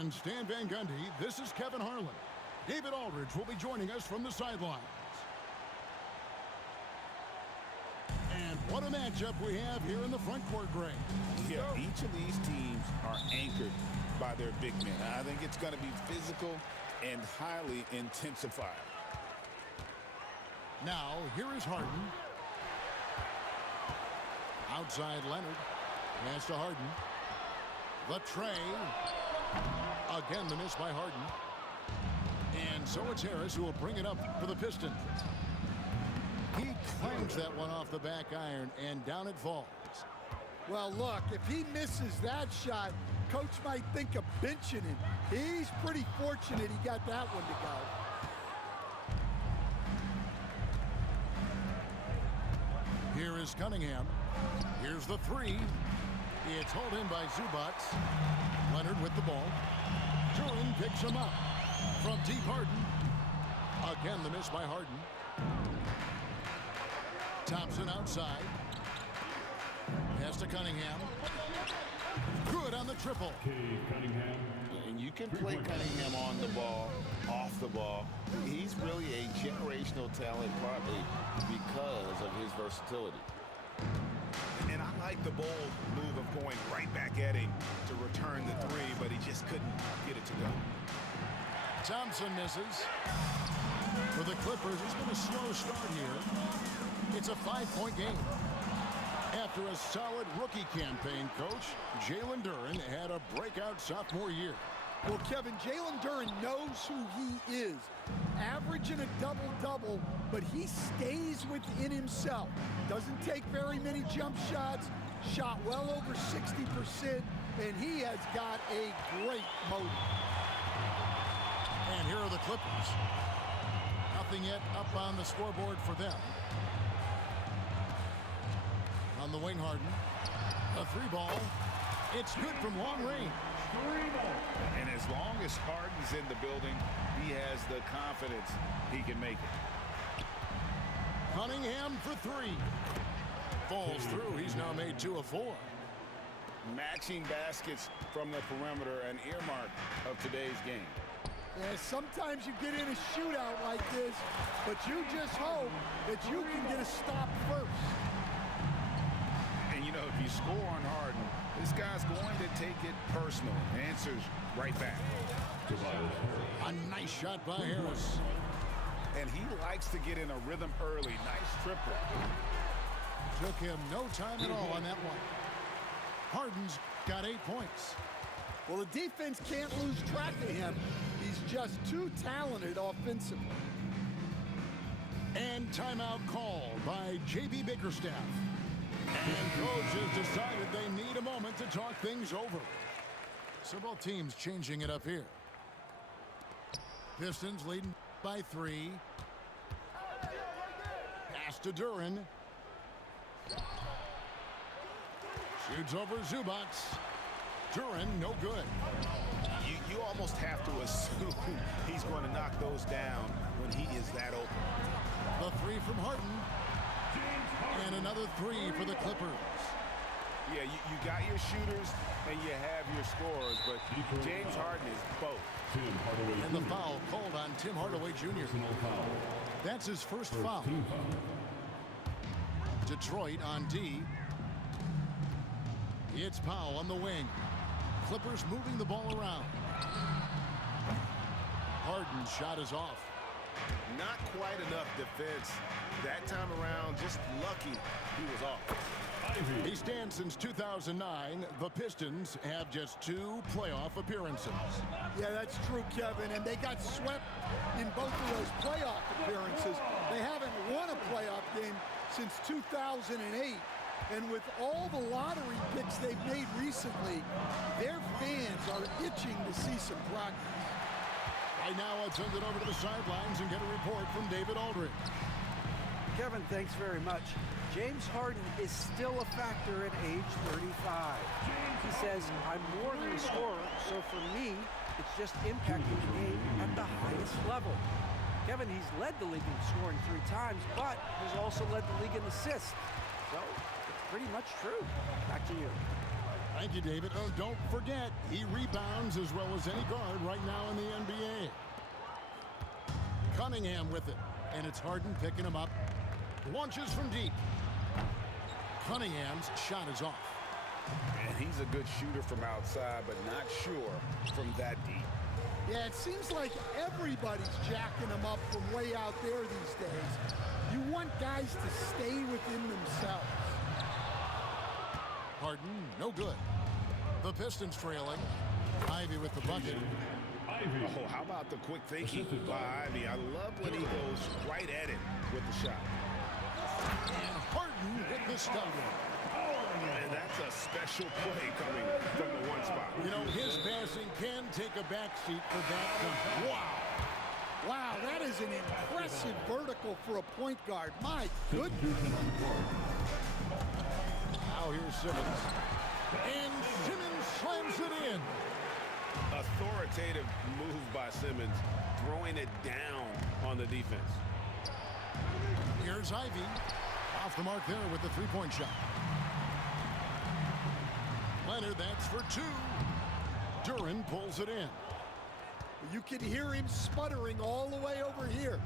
And Stan Van Gundy, this is Kevin Harlan. David Aldridge will be joining us from the sidelines. And what a matchup we have here in the front court, Greg. Yeah, each of these teams are anchored by their big men. I think it's going to be physical and highly intensified. Now, here is Harden. Outside Leonard. Pass to Harden. The tray. Again, the miss by Harden. And so it's Harris who will bring it up for the Pistons. He claims that one off the back iron, and down it falls. Well, look, if he misses that shot, coach might think of benching him. He's pretty fortunate he got that one to go. Here is Cunningham. Here's the three. It's hauled in by Zubats. Leonard with the ball. Duran picks him up. From deep, Harden. Again, the miss by Harden. Thompson outside. Pass to Cunningham. Good on the triple. Cunningham. And you can play Cunningham on the ball, off the ball. He's really a generational talent, partly because of his versatility. And I like the bold move of going right back at him to return the three, but he just couldn't get it to go. Thompson misses. For the Clippers, it's been a slow start here. It's a 5-point game. After a solid rookie campaign, Coach, Jalen Duran had a breakout sophomore year. Well, Kevin, Jalen Duran knows who he is. Averaging a double-double, but he stays within himself. Doesn't take very many jump shots, shot well over 60%, and he has got a great motor. And here are the Clippers. Nothing yet up on the scoreboard for them. On the wing, Harden. A three ball. It's good from long range. And as long as Harden's in the building, he has the confidence he can make it. Cunningham for three. Falls through. He's now made 2 of 4. Matching baskets from the perimeter, an earmark of today's game. Yeah, sometimes you get in a shootout like this, but you just hope that you can get a stop first. And, you know, if you score on Harden, this guy's going to take it personal. Answers right back. A nice shot by Harris. And he likes to get in a rhythm early. Nice triple. Took him no time at all on that one. Harden's got 8 points. Well, the defense can't lose track of him. He's just too talented offensively. And timeout called by J.B. Bickerstaff. And coach has decided they need a moment to talk things over. So both teams changing it up here. Pistons leading by 3. Pass to Duran. Shoots over Zubats. Duran, no good. You almost have to assume he's going to knock those down when he is that open. The three from Harden. And another 3 for the Clippers. Yeah, you got your shooters and you have your scorers, but James Harden is both. And the foul called on Tim Hardaway Jr. That's his first foul. Detroit on D. It's Powell on the wing. Clippers moving the ball around. Harden's shot is off. Not quite enough defense that time around. Just lucky he was off. He stands since 2009. The Pistons have just 2 playoff appearances. Yeah, that's true, Kevin. And they got swept in both of those playoff appearances. They haven't won a playoff game since 2008. And with all the lottery picks they've made recently, their fans are itching to see some progress. Right now, I'll turn it over to the sidelines and get a report from David Aldridge. Kevin, thanks very much. James Harden is still a factor at age 35. He says, I'm more than a scorer, so for me, it's just impacting the game at the highest level. Kevin, he's led the league in scoring 3 times, but has also led the league in assists. So, it's pretty much true. Back to you. Thank you, David. Oh, don't forget, he rebounds as well as any guard right now in the NBA. Cunningham with it, and it's Harden picking him up. Launches from deep. Cunningham's shot is off. And he's a good shooter from outside, but not sure from that deep. Yeah, it seems like everybody's jacking him up from way out there these days. You want guys to stay within themselves. Harden, no good. The Pistons trailing. Ivy with the bucket. Oh, how about the quick thinking by Ivy? I love when he goes right at it with the shot. And Harden hit the stop. And that's a special play coming from the one spot. You know, his passing can take a backseat for that jump. Wow. Wow, that is an impressive vertical for a point guard. My goodness. Now here's Simmons. And Simmons slams it in. Authoritative move by Simmons, throwing it down on the defense. Here's Ivy. Off the mark there with the three-point shot. Leonard, that's for two. Duran pulls it in. You can hear him sputtering all the way over here.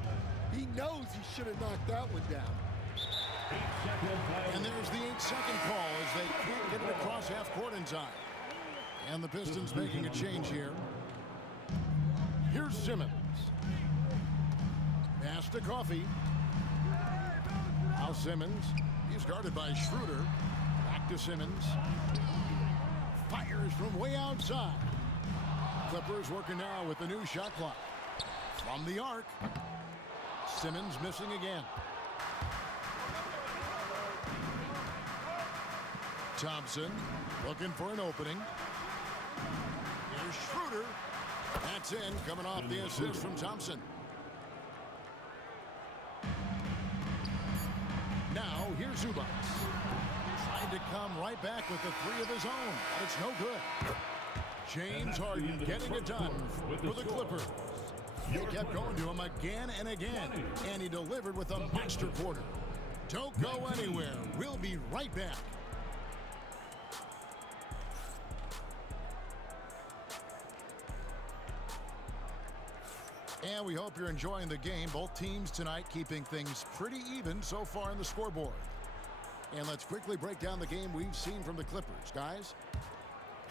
He knows he should have knocked that one down. And there's the 8-second call as they can't get it across half court in time. And the Pistons making a change here. Here's Simmons. Pass to Coffey. Now Simmons. He's guarded by Schroeder. Back to Simmons. Fires from way outside. Clippers working now with the new shot clock. From the arc. Simmons missing again. Thompson looking for an opening. Here's Schroeder. That's in, coming off the assist from Thompson. Now here's Zubac. Trying to come right back with the three of his own, but it's no good. James Harden getting it done for the Clippers. He kept going to him again and again, and he delivered with a monster quarter. Don't go anywhere. We'll be right back. And we hope you're enjoying the game. Both teams tonight keeping things pretty even so far in the scoreboard. And let's quickly break down the game we've seen from the Clippers, guys.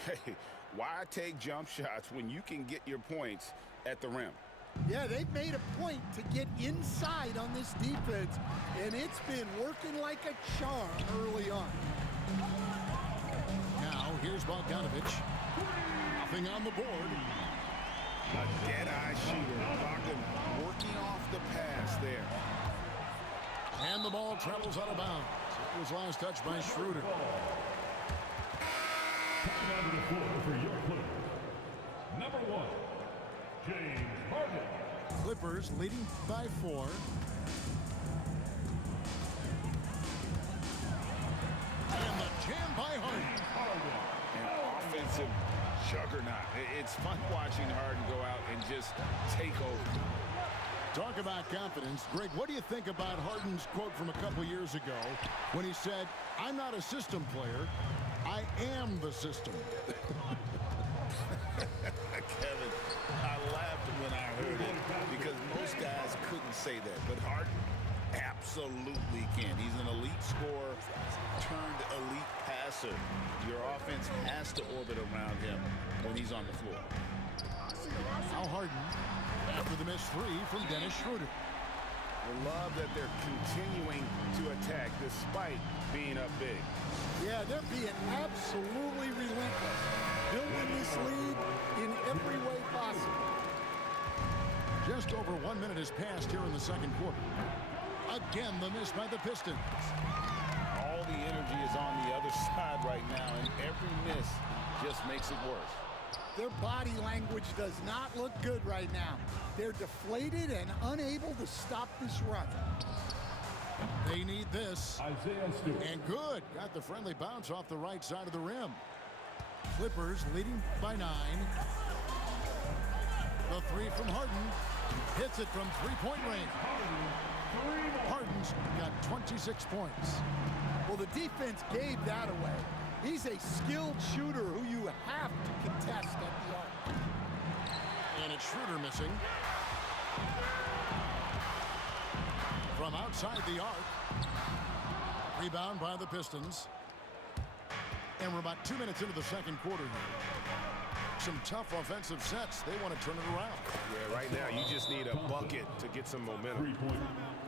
Hey, why take jump shots when you can get your points at the rim? Yeah, they've made a point to get inside on this defense, and it's been working like a charm early on. Now, here's Bogdanovic. Nothing on the board. A dead-eye shooter. Bogdan working off the pass there. And the ball travels out of bounds. It was last touched by Schroeder. Coming onto the floor for your Clippers, number 1, James Harden. Clippers leading by 4. And the jam by Harden. An offensive juggernaut. It's fun watching Harden go out and just take over. Talk about confidence. Greg, what do you think about Harden's quote from a couple years ago when he said, "I'm not a system player, I am the system"? Kevin, I laughed when I heard it because most guys couldn't say that, but Harden absolutely can. He's an elite scorer turned elite passer. Your offense has to orbit around him when he's on the floor. Now Harden after the missed three from Dennis Schroeder. I love that they're continuing to attack despite being up big. Yeah, they're being absolutely relentless, building this lead in every way possible. Just over 1 minute has passed here in the second quarter. Again, the miss by the Pistons. All the energy is on the other side right now, and every miss just makes it worse. Their body language does not look good right now. They're deflated and unable to stop this run. They need this. Isaiah Stewart. And good. Got the friendly bounce off the right side of the rim. Clippers leading by 9. The three from Harden. Hits it from three-point range. Harden's got 26 points. Well, the defense gave that away. He's a skilled shooter who you have to contest at the arc. And it's Schroeder missing. From outside the arc. Rebound by the Pistons. And we're about 2 minutes into the second quarter here. Some tough offensive sets. They want to turn it around. Yeah, right now you just need a bucket to get some momentum.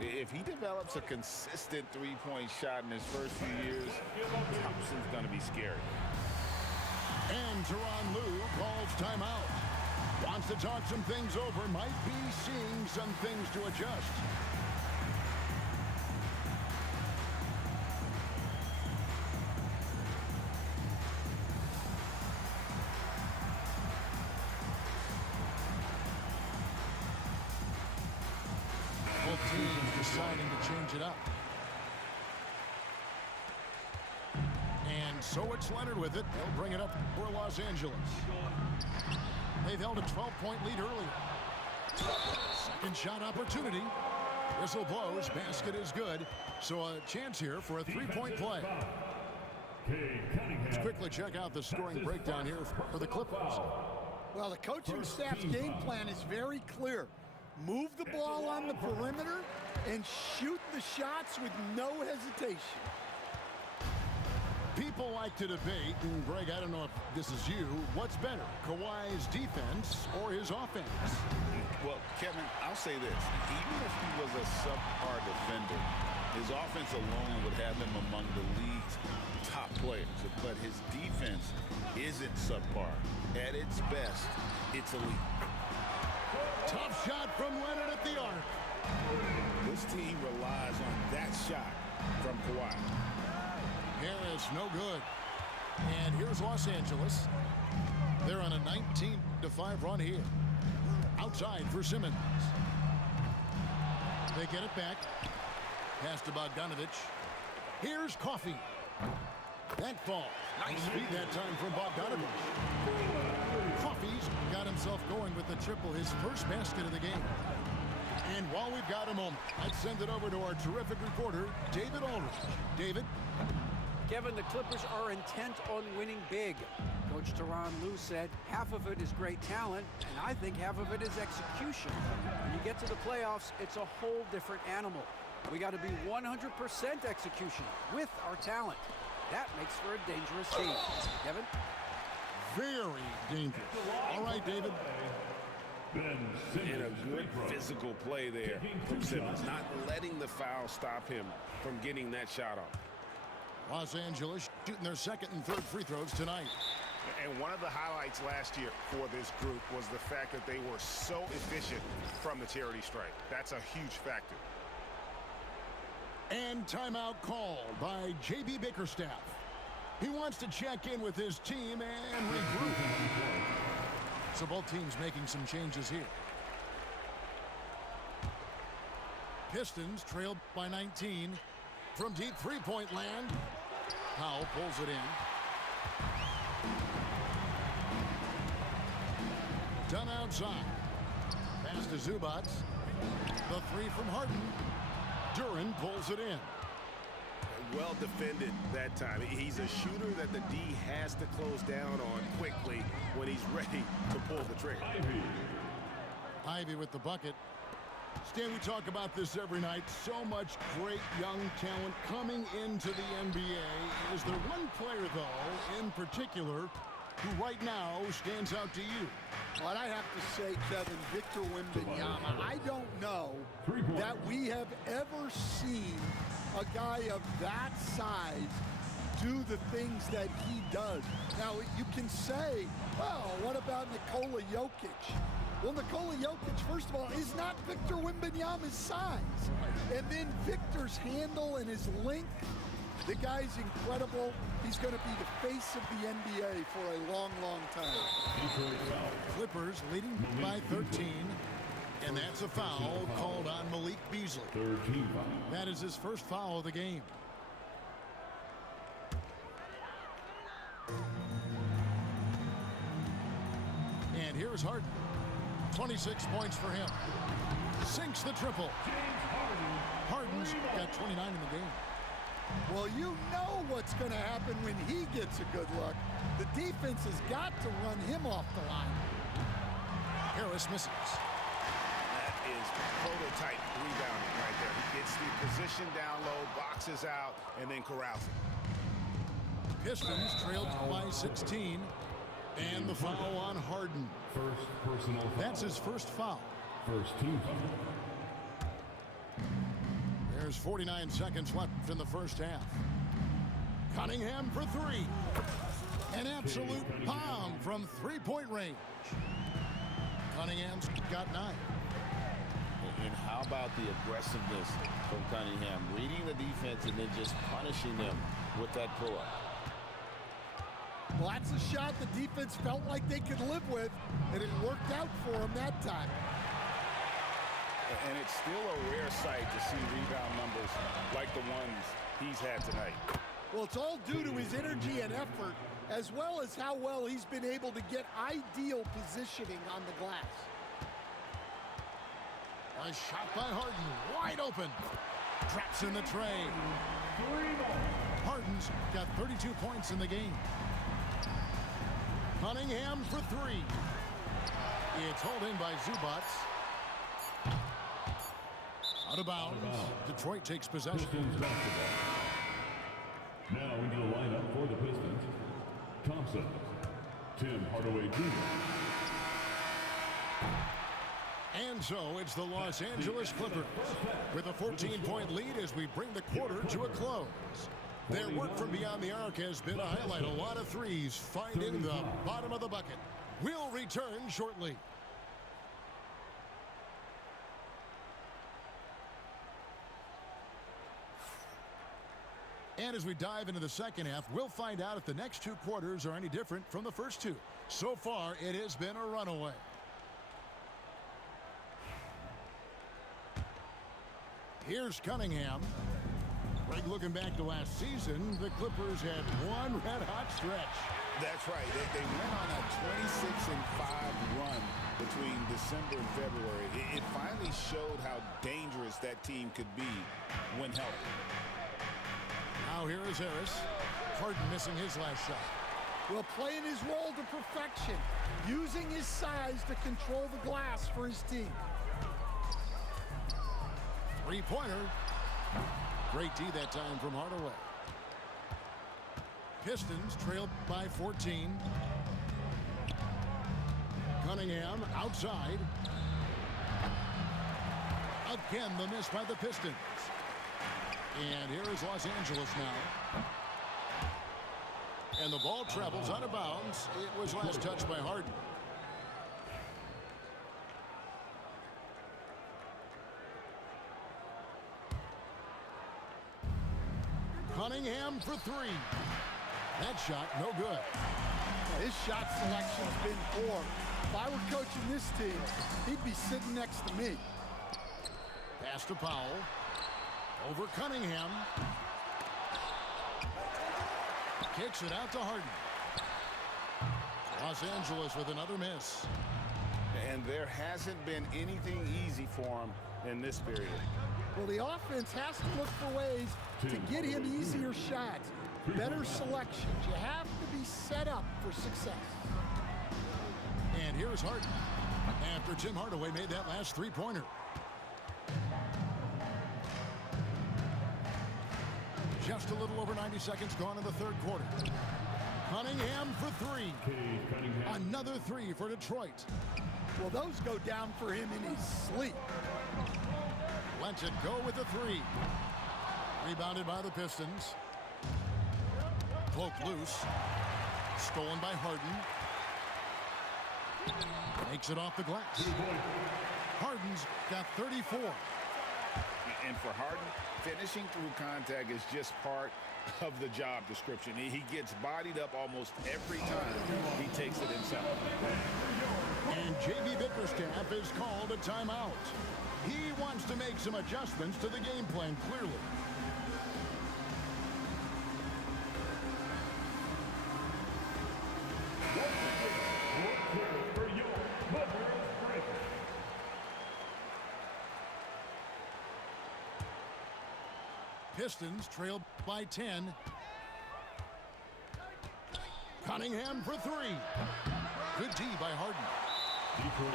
If he develops a consistent three-point shot in his first few years, Thompson's going to be scary. And Tyronn Lue calls timeout. Wants to talk some things over. Might be seeing some things to adjust. Both teams deciding to change it up. And so it's Leonard with it. They'll bring it up for Los Angeles. They've held a 12-point lead earlier. Second shot opportunity. Whistle blows. Basket is good. So a chance here for a three-point play. Let's quickly check out the scoring breakdown here for the Clippers. Well, the coaching staff's game plan is very clear. Move the ball on the perimeter and shoot the shots with no hesitation. People like to debate, and Greg, I don't know if this is you, what's better, Kawhi's defense or his offense? Well, Kevin, I'll say this. Even if he was a subpar defender, his offense alone would have him among the league's top players. But his defense isn't subpar. At its best, it's elite. Tough shot from Leonard at the arc. This team relies on that shot from Kawhi. Harris, no good. And here's Los Angeles. They're on a 19-5 run here. Outside for Simmons. They get it back. Pass to Bogdanovich. Here's Coffey. That falls. Nice feed that time from Bogdanovich. Coffey's got himself going with the triple, his first basket of the game. And while we've got a moment, I'd send it over to our terrific reporter, David Aldridge. David? Kevin, the Clippers are intent on winning big. Coach Tyronn Lue said half of it is great talent, and I think half of it is execution. When you get to the playoffs, it's a whole different animal. We got to be 100% execution with our talent. That makes for a dangerous team. Kevin? Very dangerous. All right, David. And a good physical play there from Simmons, not letting the foul stop him from getting that shot off. Los Angeles shooting their second and third free throws tonight. And one of the highlights last year for this group was the fact that they were so efficient from the charity stripe. That's a huge factor. And timeout called by J.B. Bickerstaff. He wants to check in with his team and regroup. So both teams making some changes here. Pistons trailed by 19 from deep three-point land. Powell pulls it in. Done outside. Pass to Zubac. The three from Harden. Duran pulls it in. Well defended that time. He's a shooter that the D has to close down on quickly when he's ready to pull the trigger. Ivy with the bucket. Stan, we talk about this every night. So much great young talent coming into the NBA. Is there one player, though, in particular, who right now stands out to you? What I have to say, Kevin, Victor Wembanyama, I don't know that we have ever seen a guy of that size do the things that he does. Now, you can say, well, what about Nikola Jokic? Well, Nikola Jokic, first of all, is not Victor Wembanyama's size. And then Victor's handle and his length, the guy's incredible. He's going to be the face of the NBA for a long, long time. Clippers leading by 13. And that's a foul called on Malik Beasley. That is his first foul of the game. And here's Harden. 26 points for him. Sinks the triple. Harden's got 29 in the game. Well, you know what's going to happen when he gets a good look. The defense has got to run him off the line. Harris misses. That is prototype rebounding right there. He gets the position down low, boxes out, and then corrals it. Pistons trailed by 16. And the foul on Harden. First personal foul. That's his first foul. First team foul. There's 49 seconds left in the first half. Cunningham for three. An absolute bomb from three-point range. Cunningham's got 9. And how about the aggressiveness from Cunningham? Reading the defense and then just punishing them with that pull-up. Well, that's a shot the defense felt like they could live with, and it worked out for him that time. And it's still a rare sight to see rebound numbers like the ones he's had tonight. Well, it's all due to his energy and effort, as well as how well he's been able to get ideal positioning on the glass. A shot by Harden, wide open. Traps in the tray. Harden's got 32 points in the game. Cunningham for three. It's hauled in by Zubac. Out of bounds. Detroit takes possession. Pistons basketball. Now into the lineup for the Pistons. Thompson. Tim Hardaway Jr. And so it's the Los Angeles Clippers with a 14-point lead as we bring the quarter to a close. Their work from beyond the arc has been a highlight. A lot of threes finding the bottom of the bucket. We'll return shortly. And as we dive into the second half, we'll find out if the next two quarters are any different from the first two. So far, it has been a runaway. Here's Cunningham. Greg, looking back to last season, the Clippers had one red-hot stretch. That's right. They went on a 26-5 run between December and February. It finally showed how dangerous that team could be when healthy. Now here is Harris. Harden missing his last shot. Well, playing his role to perfection, using his size to control the glass for his team. Three-pointer. Great D that time from Hardaway. Pistons trailed by 14. Cunningham outside. Again, the miss by the Pistons. And here is Los Angeles now. And the ball travels out of bounds. It was last touched by Harden. Cunningham for three. That shot, no good. His shot selection's been poor. If I were coaching this team, he'd be sitting next to me. Pass to Powell. Over Cunningham. Kicks it out to Harden. Los Angeles with another miss. And there hasn't been anything easy for him in this period. Well, the offense has to look for ways to get him easier shots, better selections. You have to be set up for success. And here's Harden after Tim Hardaway made that last three-pointer. Just a little over 90 seconds gone in the third quarter. Cunningham for three. Another three for Detroit. Well, those go down for him in his sleep. Lets it go with a three. Rebounded by the Pistons. Cloak loose. Stolen by Harden. Makes it off the glass. Harden's got 34. And for Harden, finishing through contact is just part of the job description. He gets bodied up almost every time he takes it himself. And J.B. Bickerstaff is called a timeout. He wants to make some adjustments to the game plan, clearly. Pistons trail by 10. Cunningham for three. Good D by Harden.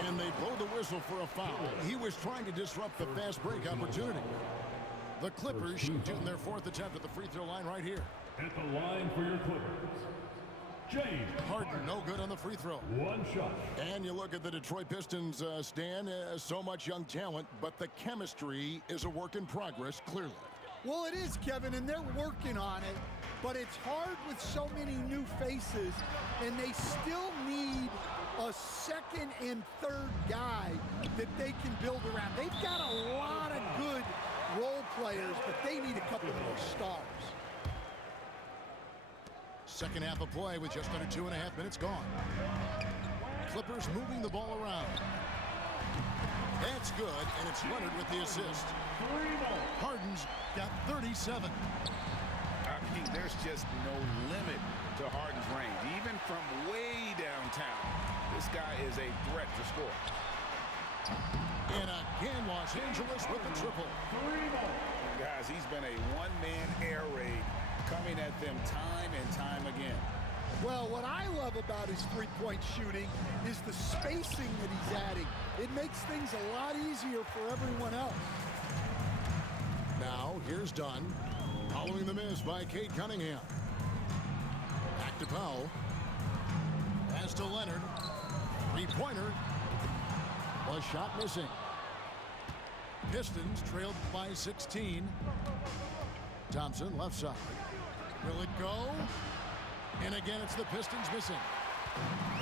And they blow the whistle for a foul. He was trying to disrupt the fast break opportunity. The Clippers shooting their fourth attempt at the free throw line right here. At the line for your Clippers, James Harden no good on the free throw. One shot. And you look at the Detroit Pistons, Stan, so much young talent, but the chemistry is a work in progress, clearly. Well, it is, Kevin, and they're working on it, but it's hard with so many new faces, and they still need a second and third guy that they can build around. They've got a lot of good role players, but they need a couple more stars. Second half of play with just under 2.5 minutes gone. Clippers moving the ball around. That's good, and it's Leonard with the assist. Harden's got 37. I mean, there's just no limit to Harden's range. Even from way downtown, this guy is a threat to score. And again, Los Angeles with the triple. Guys, he's been a one-man air raid coming at them time and time again. Well, what I love about his three-point shooting is the spacing that he's adding. It makes things a lot easier for everyone else. Now, here's Dunn. Following the miss by Cade Cunningham. Back to Powell. Pass to Leonard. Three-pointer. A shot missing. Pistons trailed by 16. Thompson, left side. Will it go? And again, it's the Pistons missing.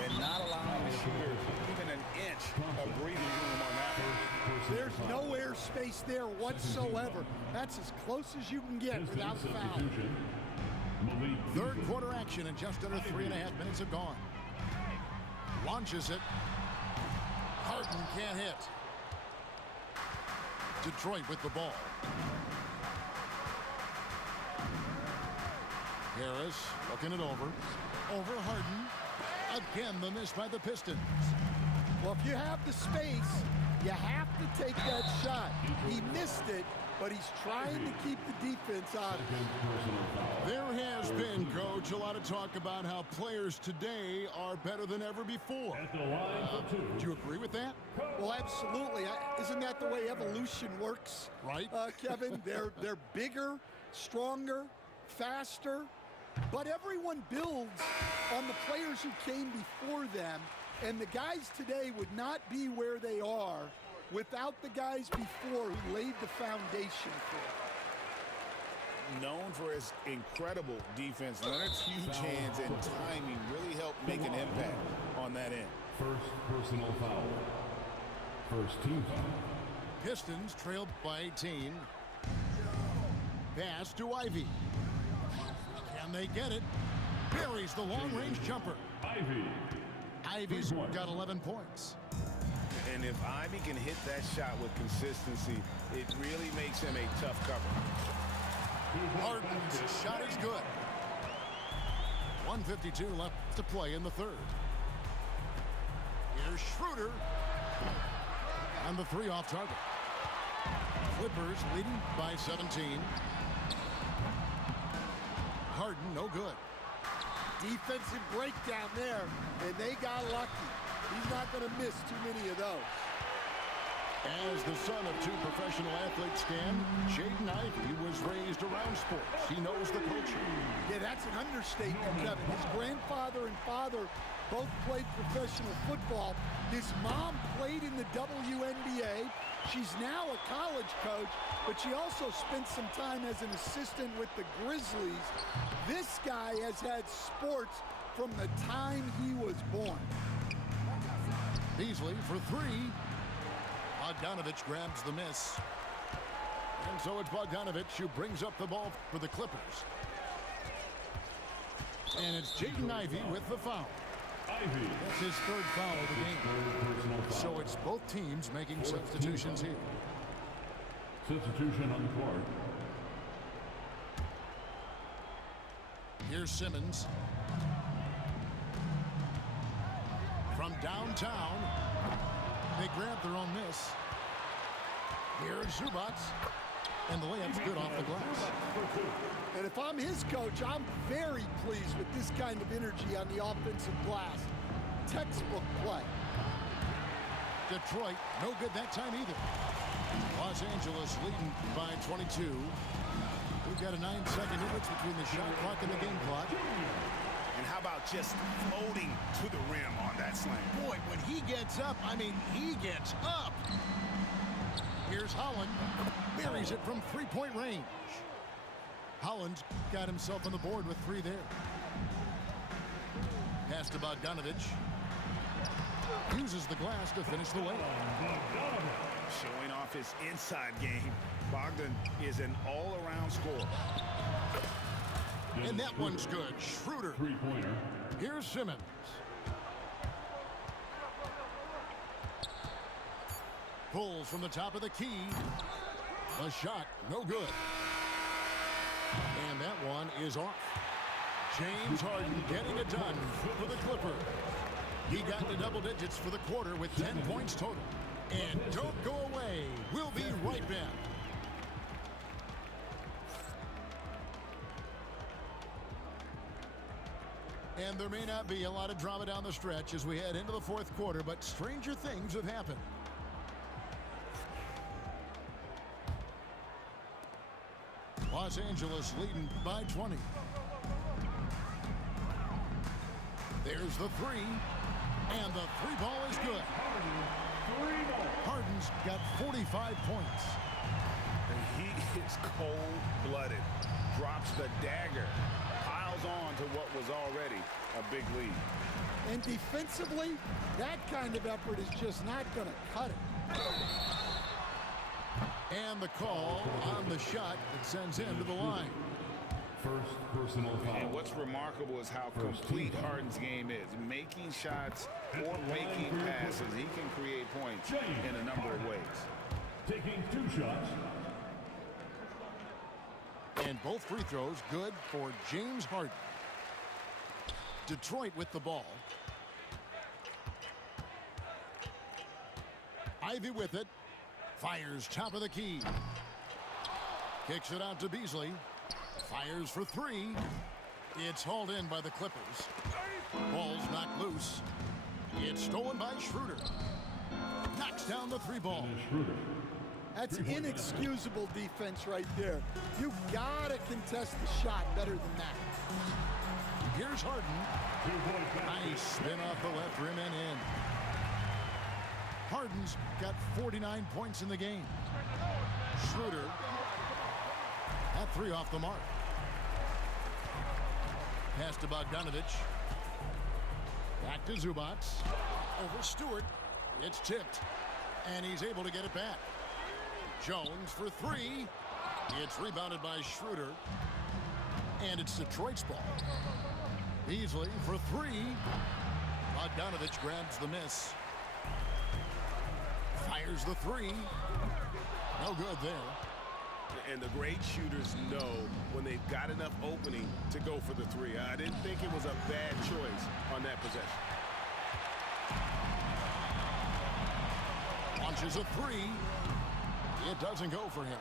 And not allowing the shooter even an inch of breathing room on that one. There's no air space there whatsoever. That's as close as you can get without foul. Third quarter action and just under 3.5 minutes have gone. Launches it. Harden can't hit. Detroit with the ball. Harris looking it over. Over Harden. Again, the miss by the Pistons. Well, if you have the space, you have to take that shot. He missed it, but he's trying to keep the defense out of it. There has been, Coach, a lot of talk about how players today are better than ever before. At the line for two. Do you agree with that? Well, absolutely. Isn't that the way evolution works? Right. Kevin, they're bigger, stronger, faster, but everyone builds on the players who came before them, and the guys today would not be where they are without the guys before who laid the foundation for it. Known for his incredible defense, Leonard's huge hands and timing really helped make an impact on that end. First personal foul. First team foul. Pistons trailed by 18. Pass to Ivy. Can they get it? Buries the long-range jumper. Ivy's got 11 points. And if Ivy can hit that shot with consistency, it really makes him a tough cover. Harden's shot is good. 1:52 left to play in the third. Here's Schroeder. And the three off target. Clippers leading by 17. Harden, no good. Defensive breakdown there, and they got lucky. He's not going to miss too many of those. As the son of two professional athletes, Stan, Jaden Ivey was raised around sports. He knows the culture. Yeah, that's an understatement, Kevin. His grandfather and father both played professional football. His mom played in the WNBA. She's now a college coach, but she also spent some time as an assistant with the Grizzlies. This guy has had sports from the time he was born. Beasley for three. Bogdanovich grabs the miss. And so it's Bogdanovich who brings up the ball for the Clippers. And it's Jaden Ivey with the foul. That's his third foul of the game. So it's both teams making substitutions here. Substitution on the court. Here's Simmons. From downtown, they grab their own miss. Here's Zubats. And the layup's good off the glass. And if I'm his coach, I'm very pleased with this kind of energy on the offensive glass. Textbook play. Detroit, no good that time either. Los Angeles leading by 22. We've got a 9-second difference between the shot clock and the game clock. And how about just floating to the rim on that slam? Boy, when he gets up, I mean, he gets up. Here's Holland. Buries it from three-point range. Holland's got himself on the board with 3 there. Pass to Bogdanovich. Uses the glass to finish the layup. Showing off his inside game. Bogdan is an all-around scorer. And that one's good. Schroeder. Three-pointer. Here's Simmons. Pulls from the top of the key. A shot, no good. And that one is off. James Harden getting it done for the Clippers. He got to double digits for the quarter with 10 points total. And don't go away. We'll be right back. And there may not be a lot of drama down the stretch as we head into the fourth quarter, but stranger things have happened. Los Angeles leading by 20. There's the three, and the three ball is good. Harden's got 45 points. And he is cold-blooded. Drops the dagger. Piles on to what was already a big lead. And defensively, that kind of effort is just not going to cut it. And the call on the shot that sends him to the line. First personal foul. And what's remarkable is how complete Harden's game is. Making shots or making passes, he can create points in a number of ways. Taking 2 shots. And both free throws good for James Harden. Detroit with the ball. Ivy with it. Fires top of the key. Kicks it out to Beasley. Fires for 3. It's hauled in by the Clippers. Ball's knocked loose. It's stolen by Schroeder. Knocks down the 3 ball. That's inexcusable defense right there. You gotta contest the shot better than that. Here's Harden. Nice spin off the left rim and in. Harden's got 49 points in the game. Schroeder. That 3 off the mark. Pass to Bogdanovich. Back to Zubac. Over Stewart. It's tipped. And he's able to get it back. Jones for 3. It's rebounded by Schroeder. And it's Detroit's ball. Beasley for 3. Bogdanovich grabs the miss. Fires the 3. No good there. And the great shooters know when they've got enough opening to go for the 3. I didn't think it was a bad choice on that possession. Launches a 3. It doesn't go for him.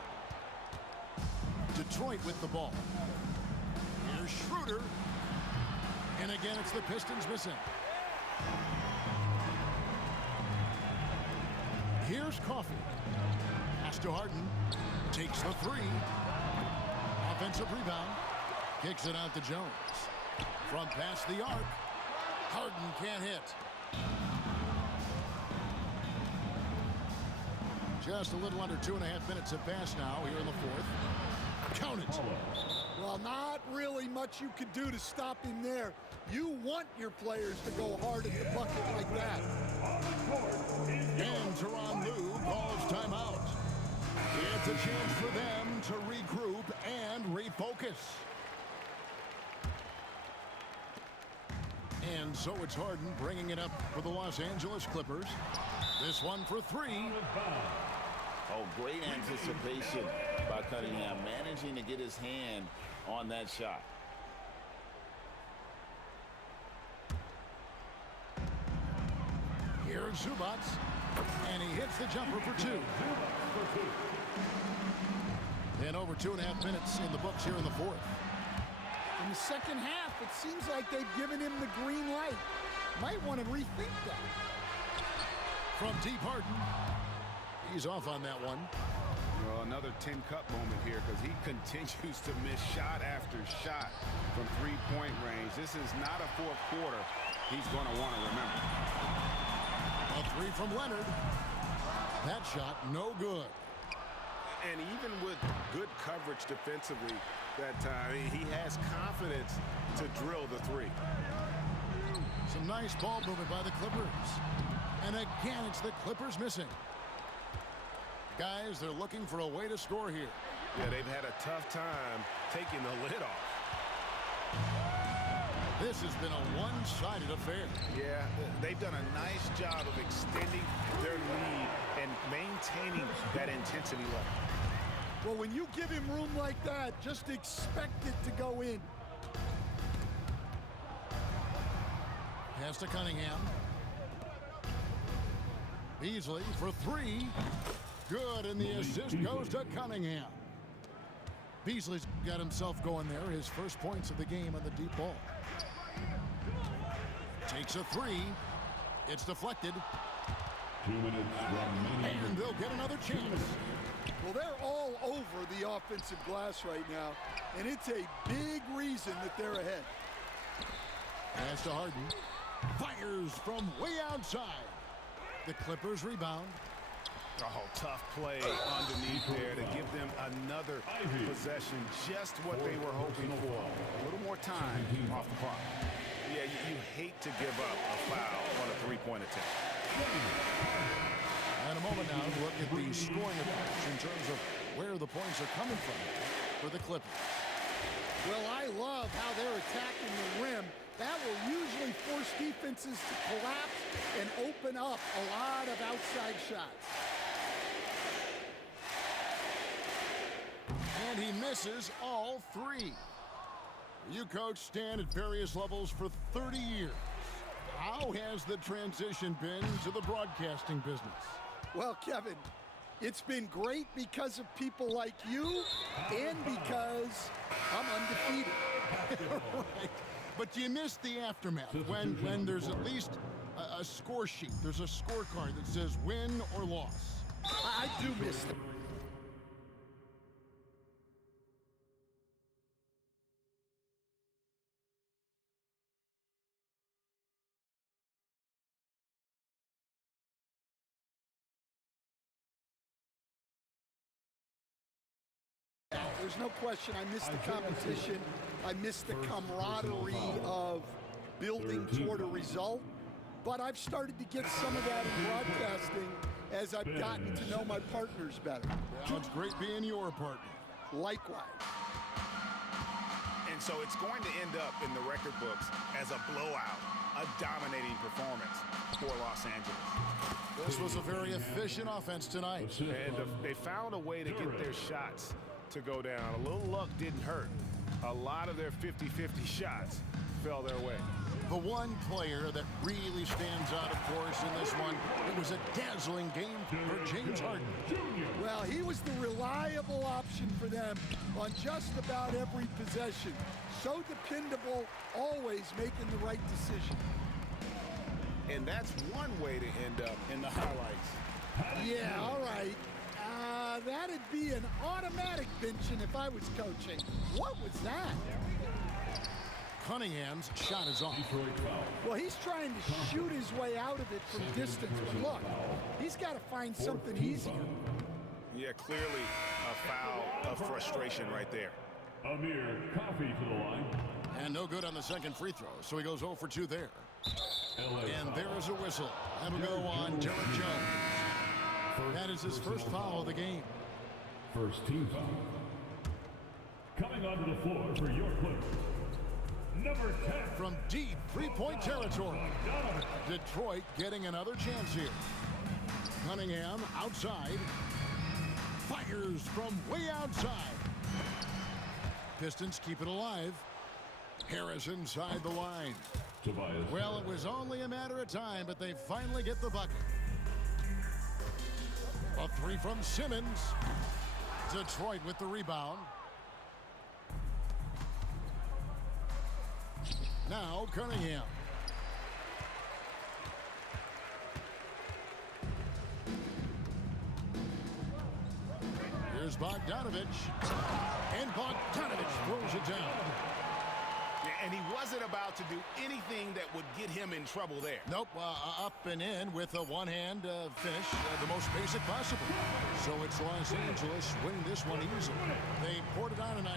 Detroit with the ball. Here's Schroeder. And again, it's the Pistons missing. Here's Coffey. Pass to Harden. Takes the 3. Offensive rebound. Kicks it out to Jones. From past the arc. Harden can't hit. Just a little under 2.5 minutes have passed now here in the fourth. Count it. Well, not really much you could do to stop him there. You want your players to go hard at the bucket like that. And Tyronn Lue calls timeout. It's a chance for them to regroup and refocus. And so it's Harden bringing it up for the Los Angeles Clippers. This one for 3. Oh, great anticipation by Cunningham, managing to get his hand on that shot. Here's Zubac, and he hits the jumper for 2. And over 2.5 minutes in the books here in the fourth. In the second half, it seems like they've given him the green light. Might want to rethink that. From deep, Harden. He's off on that one. Well, another tin cup moment here because he continues to miss shot after shot from three-point range. This is not a fourth quarter he's going to want to remember. A three from Leonard. That shot no good. And even with good coverage defensively that time, he has confidence to drill the three. Some nice ball movement by the Clippers. And again, it's the Clippers missing. Guys, they're looking for a way to score here. Yeah, they've had a tough time taking the lid off. This has been a one-sided affair. Yeah, they've done a nice job of extending their lead and maintaining that intensity level. Well, when you give him room like that, just expect it to go in. Pass to Cunningham. Beasley for three. Good, and the assist goes to Cunningham. Beasley's got himself going there. His first points of the game on the deep ball. Takes a three. It's deflected. 2 minutes remaining. And they'll get another chance. Well, they're all over the offensive glass right now, and it's a big reason that they're ahead. Pass to Harden. Fires from way outside. The Clippers rebound. Oh, tough play underneath there to give them another possession, just what they were hoping for. A little more time off the clock. Yeah, you hate to give up a foul on a three-point attempt. And a moment now to look at the scoring approach in terms of where the points are coming from for the Clippers. Well, I love how they're attacking the rim. That will usually force defenses to collapse and open up a lot of outside shots. And he misses all three. You coach Stan at various levels for 30 years. How has the transition been to the broadcasting business? Well, Kevin, it's been great because of people like you and because I'm undefeated. Right. But you miss the aftermath when there's at least a score sheet. There's a scorecard that says win or loss. I do miss them. There's no question I miss the competition. I miss the camaraderie of building toward a result. But I've started to get some of that in broadcasting as I've gotten to know my partners better. Well, it's great being your partner. Likewise. And so it's going to end up in the record books as a blowout, a dominating performance for Los Angeles. This was a very efficient offense tonight. And they found a way to get their shots to go down. A little luck didn't hurt. A lot of their 50-50 shots fell their way. The one player that really stands out, of course, in this one, it was a dazzling game for James Harden. Well, he was the reliable option for them on just about every possession. So dependable, always making the right decision. And that's one way to end up in the highlights. Yeah, all right. That'd be an automatic benching if I was coaching. What was that? Cunningham's shot is off. Well, he's trying to shoot his way out of it from distance, but look, he's got to find something easier. Yeah, clearly a foul of frustration right there. Amir Coffey to the line. And no good on the second free throw, so he goes 0 for 2 there. And there is a whistle. That'll go on Derek Jones. That is his first foul of the game. First team foul. Coming onto the floor for your Clippers, number 10. From deep three-point territory. Detroit getting another chance here. Cunningham outside. Fires from way outside. Pistons keep it alive. Harris inside the line. Well, it was only a matter of time, but they finally get the bucket. A three from Simmons. Detroit with the rebound. Now Cunningham. Here's Bogdanovich. And Bogdanovich throws it down. Yeah, and he wasn't about to do anything that would get him in trouble there. Nope, up and in with a one-hand finish, the most basic possible. So it's Los Angeles winning this one easily. They poured it on tonight.